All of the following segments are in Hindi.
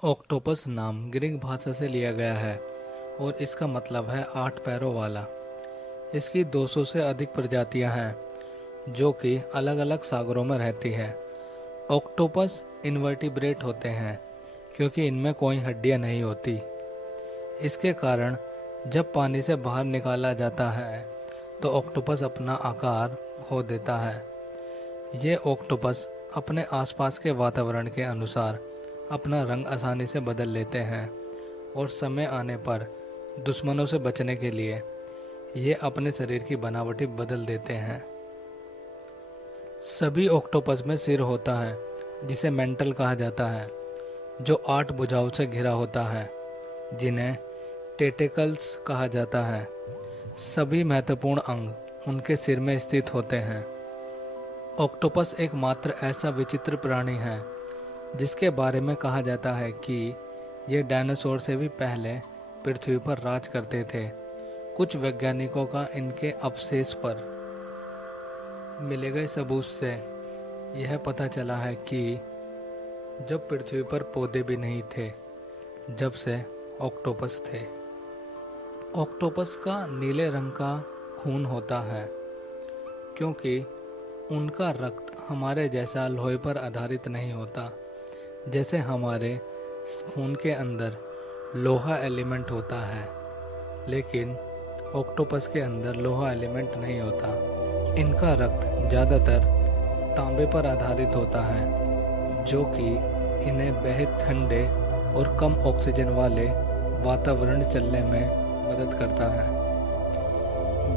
ऑक्टोपस नाम ग्रीक भाषा से लिया गया है और इसका मतलब है 8 पैरों वाला। इसकी 200 से अधिक प्रजातियां हैं जो कि अलग अलग सागरों में रहती है। ऑक्टोपस इनवर्टिब्रेट होते हैं क्योंकि इनमें कोई हड्डियां नहीं होती। इसके कारण जब पानी से बाहर निकाला जाता है तो ऑक्टोपस अपना आकार खो देता है। ये ऑक्टोपस अपने आसपास के वातावरण के अनुसार अपना रंग आसानी से बदल लेते हैं और समय आने पर दुश्मनों से बचने के लिए ये अपने शरीर की बनावटी बदल देते हैं। सभी ऑक्टोपस में सिर होता है जिसे मेंटल कहा जाता है, जो 8 भुजाओं से घिरा होता है जिन्हें टेंटेकल्स कहा जाता है। सभी महत्वपूर्ण अंग उनके सिर में स्थित होते हैं। ऑक्टोपस एकमात्र ऐसा विचित्र प्राणी है जिसके बारे में कहा जाता है कि ये डायनासोर से भी पहले पृथ्वी पर राज करते थे। कुछ वैज्ञानिकों का इनके अवशेष पर मिले गए सबूत से यह पता चला है कि जब पृथ्वी पर पौधे भी नहीं थे, जब से ऑक्टोपस थे। ऑक्टोपस का नीले रंग का खून होता है क्योंकि उनका रक्त हमारे जैसा लोहे पर आधारित नहीं होता। जैसे हमारे खून के अंदर लोहा एलिमेंट होता है, लेकिन ऑक्टोपस के अंदर लोहा एलिमेंट नहीं होता। इनका रक्त ज़्यादातर तांबे पर आधारित होता है, जो कि इन्हें बेहद ठंडे और कम ऑक्सीजन वाले वातावरण चलने में मदद करता है।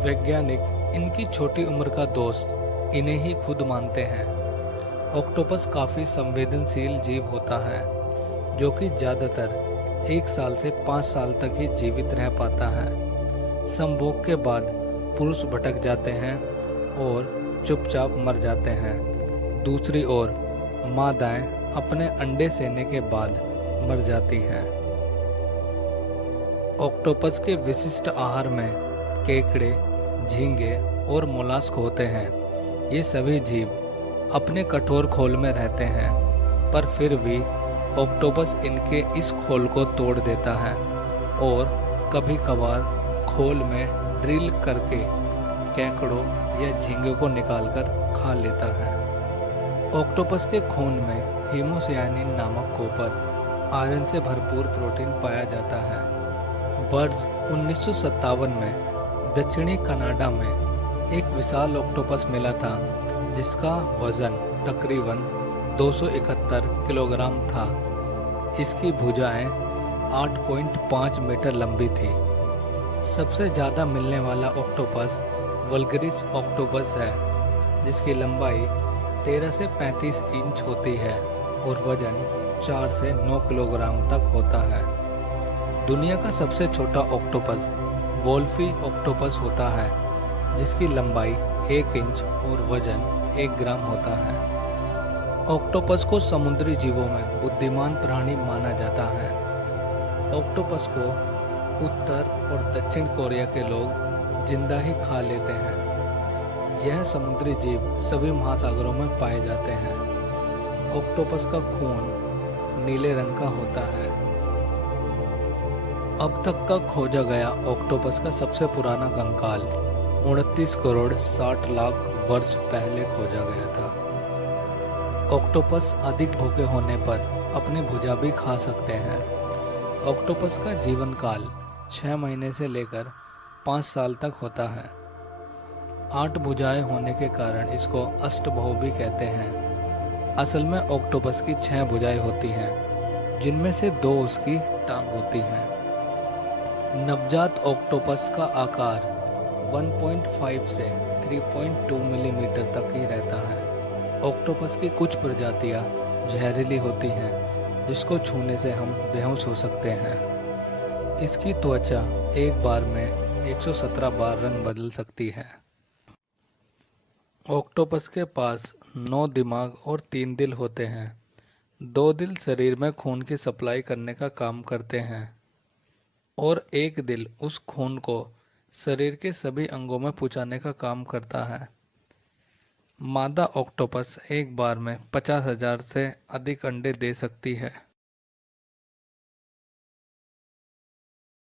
वैज्ञानिक इनकी छोटी उम्र का दोस्त इन्हें ही खुद मानते हैं। ऑक्टोपस काफ़ी संवेदनशील जीव होता है जो कि ज़्यादातर 1 साल से 5 साल तक ही जीवित रह पाता है। संभोग के बाद पुरुष भटक जाते हैं और चुपचाप मर जाते हैं। दूसरी ओर मादाएं अपने अंडे सेने के बाद मर जाती हैं। ऑक्टोपस के विशिष्ट आहार में केकड़े, झींगे और मोलास्क होते हैं। ये सभी जीव अपने कठोर खोल में रहते हैं, पर फिर भी ऑक्टोपस इनके इस खोल को तोड़ देता है और कभी कभार खोल में ड्रिल करके केकड़ों या झींगे को निकालकर खा लेता है। ऑक्टोपस के खून में हीमोसायानिन नामक कॉपर आयरन से भरपूर प्रोटीन पाया जाता है। वर्ष 1957 में दक्षिणी कनाडा में एक विशाल ऑक्टोपस मिला था जिसका वजन तकरीबन 271 किलोग्राम था। इसकी भुजाएं 8.5 मीटर लंबी थी। सबसे ज़्यादा मिलने वाला ऑक्टोपस वल्गरिस ऑक्टोपस है, जिसकी लंबाई 13 से 35 इंच होती है और वजन 4 से 9 किलोग्राम तक होता है। दुनिया का सबसे छोटा ऑक्टोपस वोल्फी ऑक्टोपस होता है, जिसकी लंबाई 1 इंच और वजन 1 ग्राम होता है। ऑक्टोपस को समुद्री जीवों में बुद्धिमान प्राणी माना जाता है। ऑक्टोपस को उत्तर और दक्षिण कोरिया के लोग जिंदा ही खा लेते हैं। यह समुद्री जीव सभी महासागरों में पाए जाते हैं। ऑक्टोपस का खून नीले रंग का होता है। अब तक का खोजा गया ऑक्टोपस का सबसे पुराना कंकाल 29 करोड़ 60 लाख वर्ष पहले खोजा गया था। ऑक्टोपस अधिक भूखे होने पर अपनी भुजा भी खा सकते हैं। ऑक्टोपस का जीवन काल 6 महीने से लेकर 5 साल तक होता है। 8 भुजाएं होने के कारण इसको अष्टभुज भी कहते हैं। असल में ऑक्टोपस की 6 भुजाएं होती हैं, जिनमें से 2 उसकी टांग होती हैं। नवजात ऑक्टोपस का आकार 1.5 से 3.2 मिलीमीटर तक ही रहता है। ऑक्टोपस की कुछ प्रजातियां जहरीली होती हैं, जिसको छूने से हम बेहोश हो सकते हैं। इसकी त्वचा एक बार में 117 बार रंग बदल सकती है। ऑक्टोपस के पास 9 दिमाग और 3 दिल होते हैं। 2 दिल शरीर में खून की सप्लाई करने का काम करते हैं और एक दिल उस खून को शरीर के सभी अंगों में पहुंचाने का काम करता है। मादा ऑक्टोपस एक बार में 50,000 से अधिक अंडे दे सकती है।